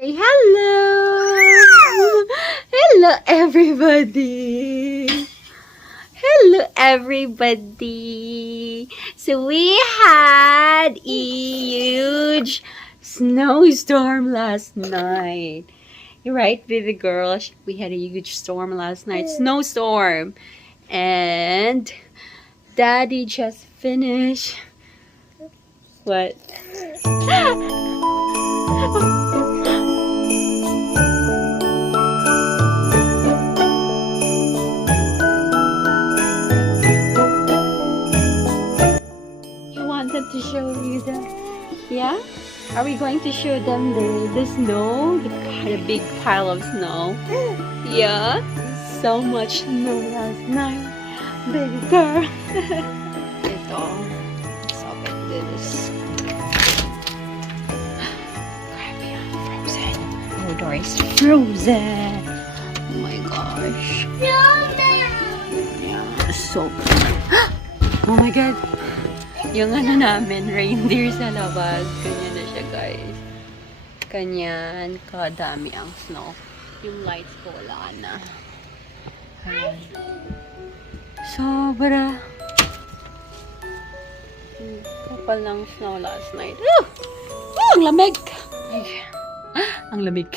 Say hello! Hello, everybody! Hello, everybody! So we had a huge snowstorm last night. Right, baby girl? We had a huge storm last night. Snowstorm. And Daddy just finished. What? To show you the, yeah? Are we going to show them the snow? The big pile of snow. Yeah? So much snow last night. Baby girl. Ito. Stop at this. Grabe yan. Frozen. Oh, door is frozen. Oh my gosh. Yeah, so oh my god. Yung ano namin, reindeer sa labas. Ganyan na siya, guys. Ganyan, kadami ang snow. Yung lights ko, wala na. Ayan. Sobra. Kapal ng snow last night. Oh, ang lamig! Ay, ang lamig.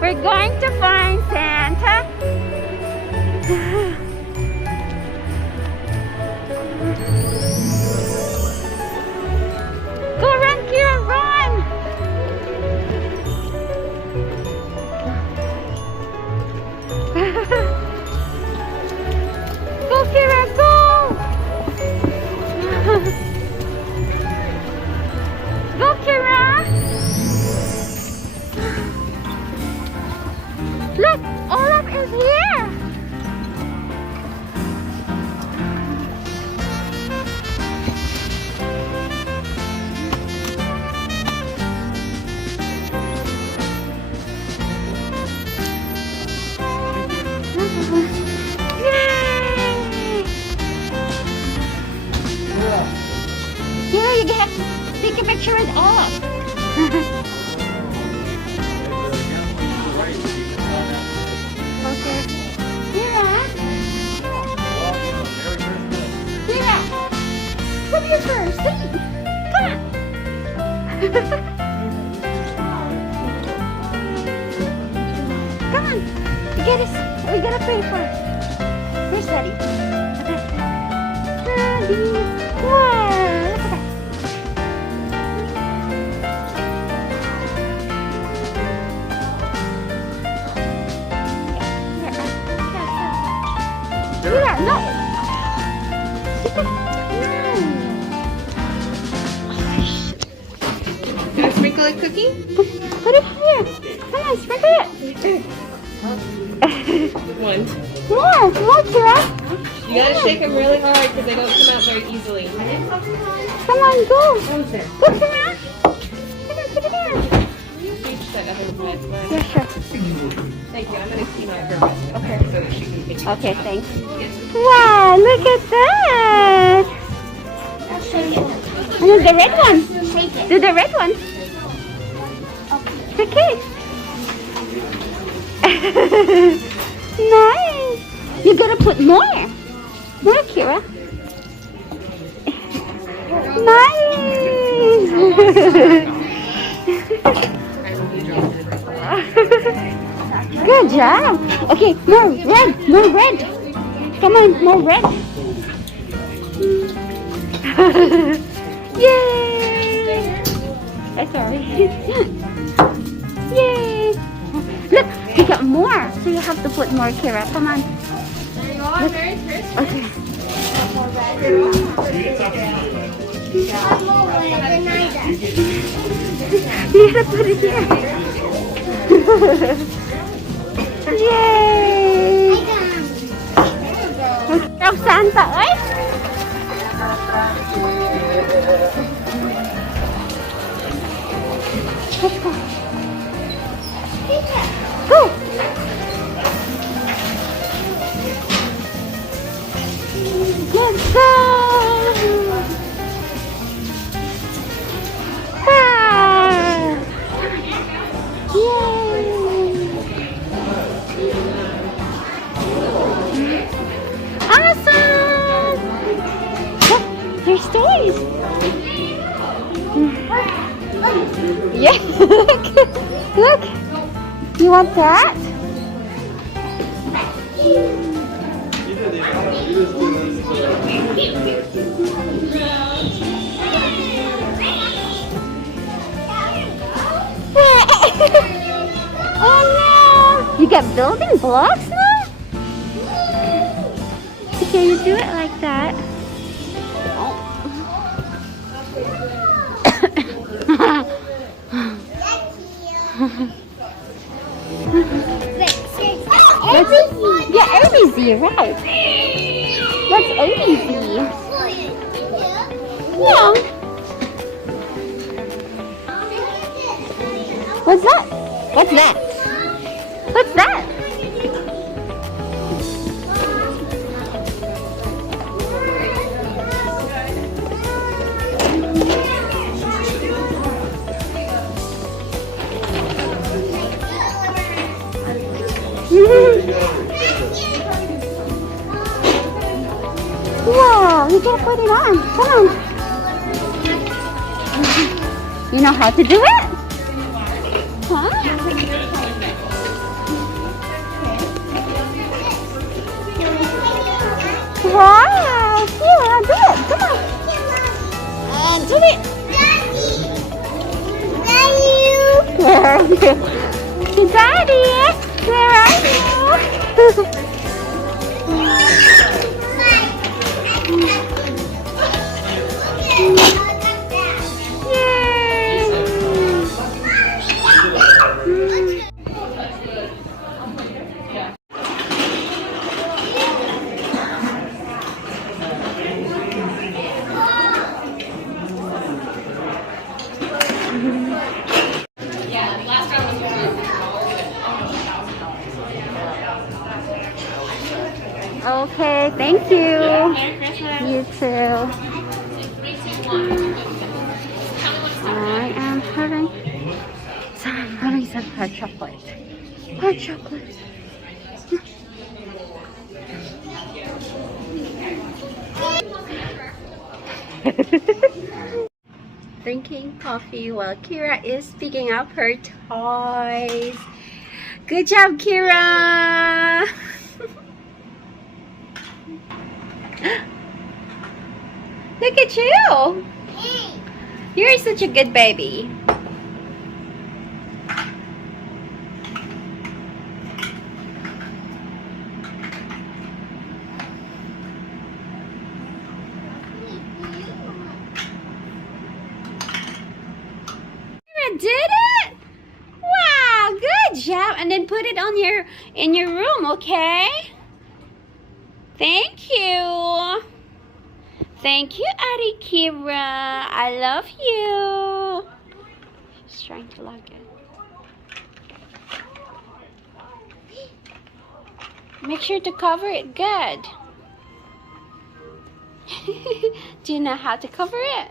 We're going to find Santa. Go run, Keira, run! Go, Keira, go! Go, Keira! Look, Olaf is here! Yay! Here, you get take a picture with Olaf. Okay. Keira? Keira! Come here first. See? Come on. Come on. Get us. We gotta pay for it. Where's Daddy? Daddy. Wow. Look at that. Keira, no! Can I sprinkle a cookie? Put it here. Come on, sprinkle it. One. More, Keira. You gotta shake them really hard because they don't come out very easily. Come on, go. Go, Keira. Come on, put it there. Reach that other side. Yeah, sure. Thank you. I'm gonna see my purpose. Okay. So that she can get Okay, thanks. Wow, look at that. And the red one. Do the red one. Okay. Nice. You gotta put more. More, Keira. Nice. Good job. Okay, more red. More red. Come on, more red. Yay! Sorry. Yay! Look, you got more. So you have to put more, Keira. Come on. Look. Okay. You have to put it here. Yay! Of Santa, eh? Look. You want that? Oh no! You got building blocks now? Okay, you do it like that. Yeah, ABC, right? That's ABC. Yeah. What's that? What's that? What's that? Wow, you can put it on. Come on. You know how to do it? Huh? Wow, Keira, do it. Come on. Do it. Daddy. Where are you? Daddy, where are you? Okay, thank you. Merry Christmas. You too. I am having some hot chocolate. Hot chocolate. Drinking coffee while Keira is picking up her toys. Good job, Keira. Look at you. You're such a good baby. Keira did it. Wow, good job. And then put it on in your room, okay? Thank you. Thank you, Auntie Keira. I love you. She's trying to lock it. Make sure to cover it good. Do you know how to cover it?